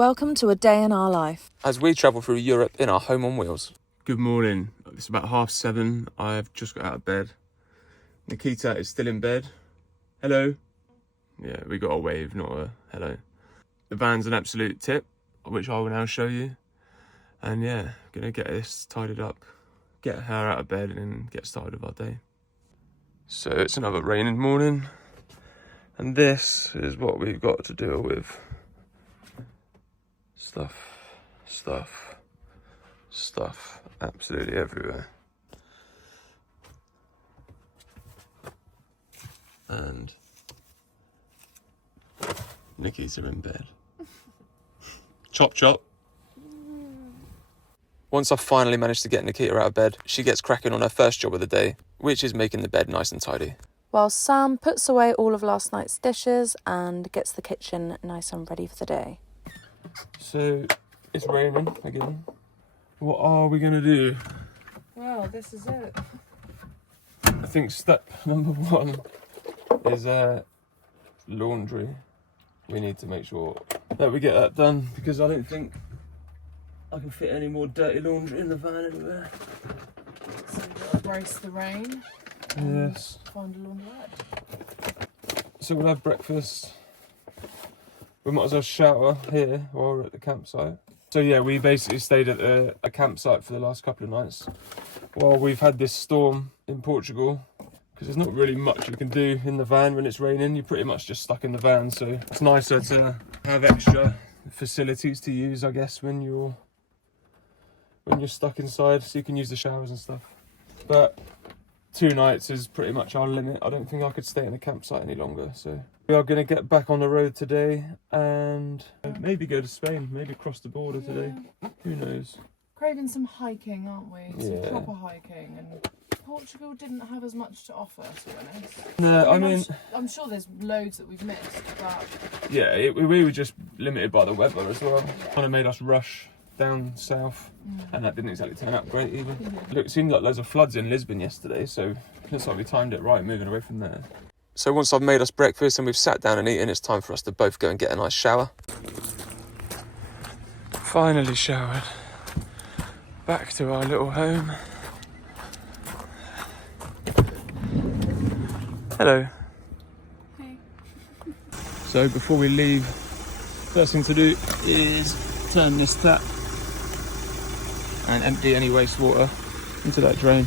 Welcome to a day in our life. As we travel through Europe in our home on wheels. Good morning. It's about 7:30. I've just got out of bed. Nikita is still in bed. Hello. Yeah, we got a wave, not a hello. The van's an absolute tip, which I will now show you. And yeah, gonna get this tidied up, get her out of bed and get started with our day. So it's another raining morning. And this is what we've got to deal with. Stuff, absolutely everywhere. And Nikki's are in bed. Chop chop. Once I've finally managed to get Nikita out of bed, she gets cracking on her first job of the day, which is making the bed nice and tidy. While Sam puts away all of last night's dishes and gets the kitchen nice and ready for the day. So, it's raining again. What are we going to do? Well, this is it. I think step number 1 is laundry. We need to make sure that we get that done because I don't think I can fit any more dirty laundry in the van anywhere. So we've got to brace the rain. Yes. Find a laundrette. So we'll have breakfast. We might as well shower here while we're at the campsite. So yeah, we basically stayed at a campsite for the last couple of nights while we've had this storm in Portugal, because there's not really much you can do in the van when it's raining. You're pretty much just stuck in the van, so it's nicer to have extra facilities to use, I guess, when you're stuck inside, so you can use the showers and stuff. But 2 nights is pretty much our limit. I don't think I could stay in a campsite any longer, so we are going to get back on the road today and maybe go to Spain, maybe cross the border today. Who knows? Craving some hiking, aren't we? Some Yeah. proper hiking, and Portugal didn't have as much to offer, to be honest. No, I mean, I'm sure there's loads that we've missed, but yeah, we were just limited by the weather as well. Kind of made us rush down south, and that didn't exactly turn out great either. Look, it seemed like loads of floods in Lisbon yesterday, so it looks like we timed it right moving away from there. So once I've made us breakfast and we've sat down and eaten, it's time for us to both go and get a nice shower. Finally showered. Back to our little home. Hello. Hey. So before we leave, first thing to do is turn this tap and empty any wastewater into that drain.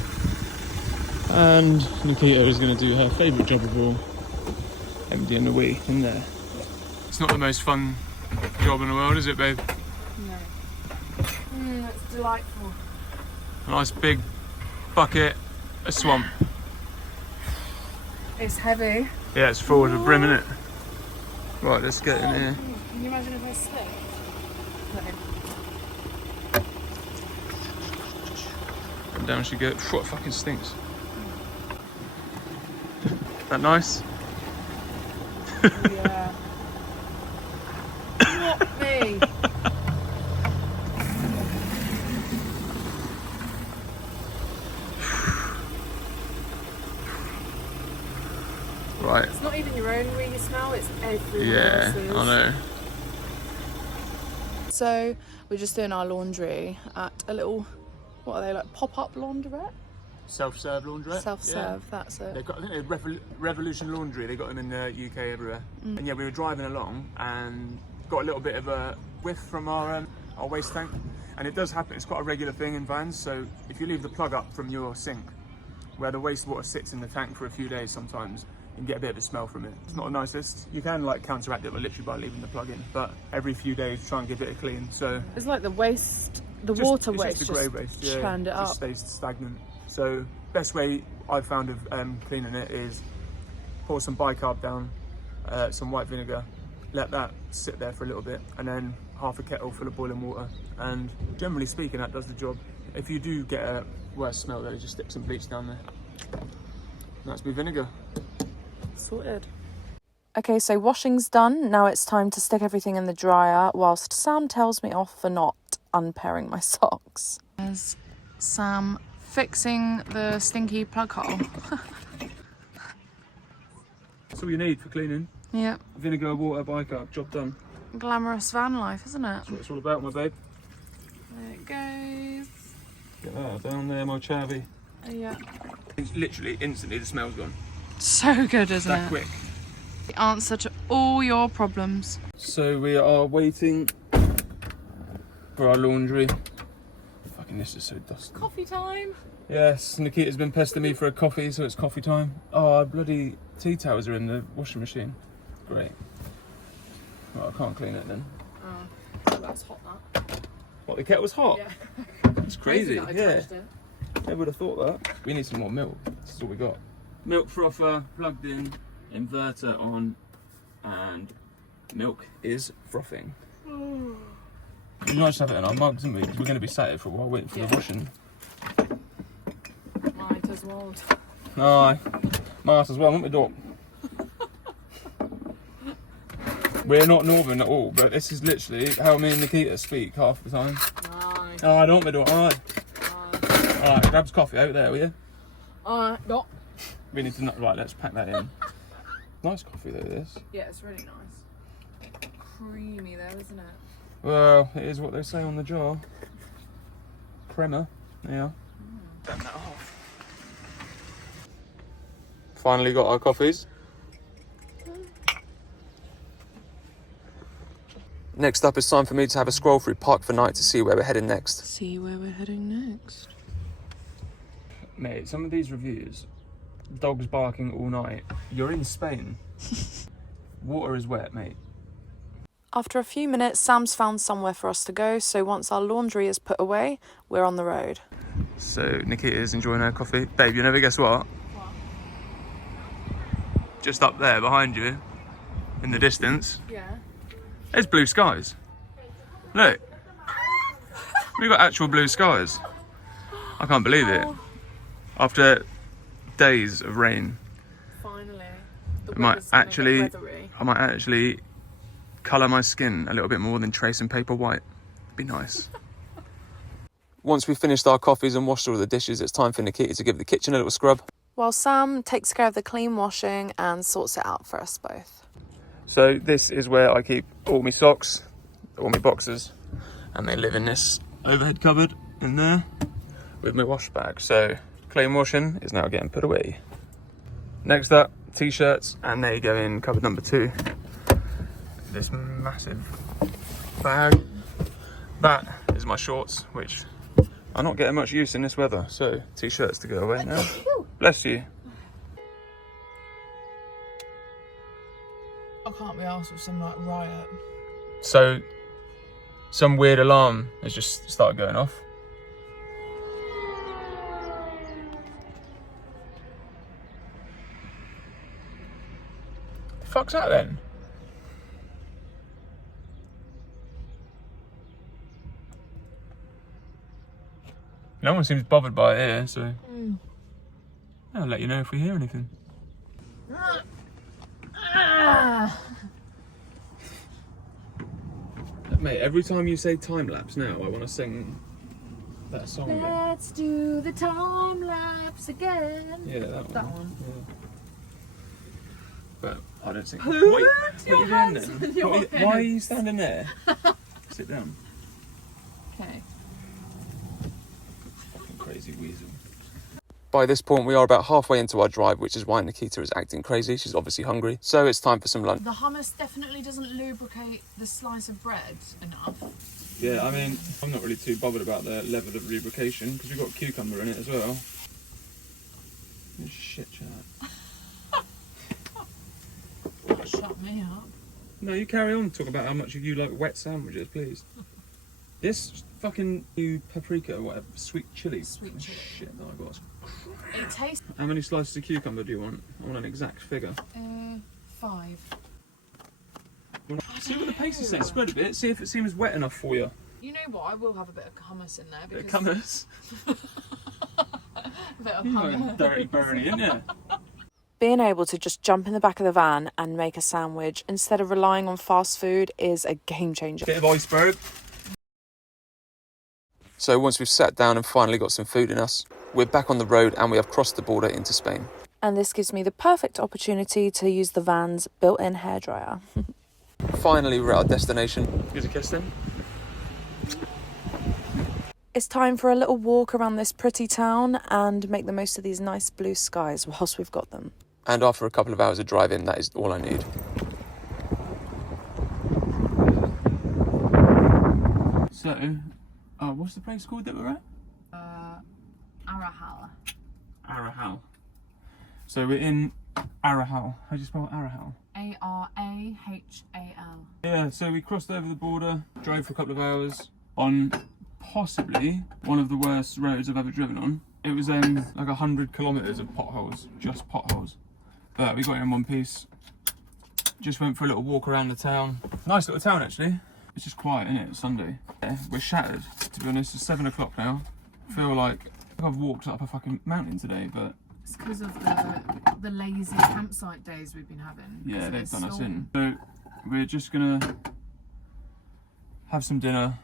And Nikita is going to do her favourite job of all, emptying the wee in there. It's not the most fun job in the world, is it, babe? No. It's delightful. A nice big bucket, a swamp. It's heavy. Yeah, it's full with a brim in it. Right, let's get in here. Can you imagine if I slipped? And down she goes. Phew, it fucking stinks. That nice? Yeah. Not me. Right. It's not even your own wee you smell, it's everyone Yeah, else's. I know. So we're just doing our laundry at a little, what are they, like pop-up laundrette? Self-serve laundrette. Self-serve, that's it. They've got, I think they're Revolution Laundry. They got them in the UK everywhere. And yeah, we were driving along and got a little bit of a whiff from our waste tank. And it does happen. It's quite a regular thing in vans. So if you leave the plug up from your sink, where the wastewater sits in the tank for a few days, sometimes you can get a bit of a smell from it. It's not the nicest. You can like counteract it, but literally by leaving the plug in. But every few days, try and give it a clean. So It's like the waste, the just- water it's waste, just the grey waste. Yeah, churned it just up. stays stagnant. So best way I've found of cleaning it is pour some bicarb down, some white vinegar, let that sit there for a little bit, and then half a kettle full of boiling water. And generally speaking, that does the job. If you do get a worse smell, though, just stick some bleach down there. And that's my vinegar. Sorted. Okay, so washing's done. Now it's time to stick everything in the dryer whilst Sam tells me off for not unpairing my socks. There's Sam fixing the stinky plug hole. That's all you need for cleaning. Yep. Vinegar, water, bicarb, job done. glamorous van life, isn't it? That's what it's all about, my babe. There it goes. Get that down there, my chavvy. Yeah. It's literally instantly the smell's gone. So good, isn't That it? quick. The answer to all your problems. So we are waiting for our laundry. Fucking this is so dusty. Coffee time. Yes, Nikita's been pestering me for a coffee, so it's coffee time. Oh, bloody tea towels are in the washing machine. Great. Well, I can't clean it then. Oh, that's hot, that. What, the kettle's hot? Yeah. It's crazy, that I yeah. touched it. Never would have thought that. We need some more milk. That's all we got. Milk frother plugged in, inverter on, and milk is frothing. It's nice to have it in our mugs, isn't we? Because we're going to be sat here for a while waiting for the washing. Might as well. Aye. Might as well, won't we, Doc? We're not northern at all, but this is literally how me and Nikita speak half the time. Aye. Oh, I don't, Doc. Alright. Alright, grab some coffee out there, will you? Not. We need to, right, let's pack that in. Nice coffee though, this. Yeah, it's really nice. Creamy though, isn't it? Well, it is what they say on the jar. Crema, yeah. Turn that off. Finally got our coffees. Next up, it's time for me to have a scroll through Park for Night to see where we're heading next. See where we're heading next. Mate, some of these reviews, dogs barking all night. You're in Spain. Water is wet, mate. After a few minutes, Sam's found somewhere for us to go, so once our laundry is put away, we're on the road. So Nikita is enjoying her coffee. Babe, you never guess what? What? Just up there behind you, in the distance, Yeah. there's blue skies. Look. We've got actual blue skies. I can't believe it. After days of rain. Finally. I might actually colour my skin a little bit more than Trace and Paper White. Be nice. Once we've finished our coffees and washed all the dishes, it's time for Nikita to give the kitchen a little scrub. While Sam takes care of the clean washing and sorts it out for us both. So this is where I keep all my socks, all my boxers, and they live in this overhead cupboard in there with my wash bag. So clean washing is now getting put away. Next up, t-shirts, and they go in cupboard number 2. This massive bag. That is my shorts, which are not getting much use in this weather. So t-shirts to go away now. Bless you. I can't be arsed with some like riot. So some weird alarm has just started going off. The fuck's that then? No one seems bothered by it here, so I'll let you know if we hear anything. Mate, every time you say time lapse now, I want to sing that song again. Let's do the time lapse again. Yeah, that one. That one. Yeah. But I don't think. Put What your are you hands doing then? on your Why are you standing there? Sit down. Okay. Fucking crazy weasel. By this point, we are about halfway into our drive, which is why Nikita is acting crazy. She's obviously hungry, so it's time for some lunch. The hummus definitely doesn't lubricate the slice of bread enough. Yeah, I mean, I'm not really too bothered about the level of lubrication because we've got cucumber in it as well. Shit, chat. Shut me up. No, you carry on talking about how much you like wet sandwiches, please. This fucking new paprika, whatever, sweet chili. Sweet chili. Shit that I got. It tastes How many slices of cucumber do you want? I want an exact figure. 5. See what the paste is saying. Spread a bit. See if it seems wet enough for you. You know what? I will have a bit of hummus in there Bit because of hummus. a bit of You hummus. know, dirty Bernie, isn't you? Being able to just jump in the back of the van and make a sandwich instead of relying on fast food is a game changer. Bit of iceberg. So once we've sat down and finally got some food in us, we're back on the road and we have crossed the border into Spain. And this gives me the perfect opportunity to use the van's built-in hairdryer. Finally, we're at our destination. Here's a kiss then. It's time for a little walk around this pretty town and make the most of these nice blue skies whilst we've got them. And after a couple of hours of driving, that is all I need. So, what's the place called that we're at? Arahal. Arahal. So we're in Arahal. How do you spell Arahal? Arahal. Yeah, so we crossed over the border, drove for a couple of hours on possibly one of the worst roads I've ever driven on. It was like 100 kilometres of potholes, just potholes. But we got in one piece. Just went for a little walk around the town. Nice little town actually. It's just quiet, isn't it? It's Sunday. Yeah, we're shattered, to be honest. It's 7 o'clock now. I feel like I've walked up a fucking mountain today, but It's because of the lazy campsite days we've been having. yeah, they've done us in. So we're just gonna have some dinner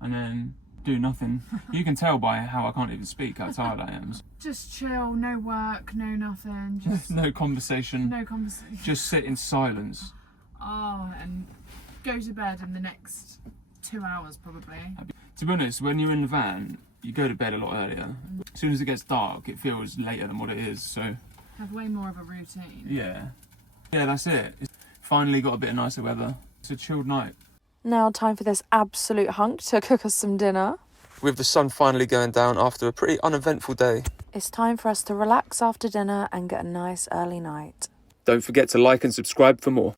and then do nothing. You can tell by how I can't even speak how tired I am. Just chill, no work, no nothing. Just No conversation. no conversation. Just sit in silence. Oh, and go to bed in the next 2 hours probably. To be honest, when you're in the van, you go to bed a lot earlier. As soon as it gets dark, it feels later than what it is, so Have way more of a routine. yeah, that's it. It's finally got a bit of nicer weather. It's a chilled night. Now time for this absolute hunk to cook us some dinner. With the sun finally going down after a pretty uneventful day. It's time for us to relax after dinner and get a nice early night. Don't forget to like and subscribe for more.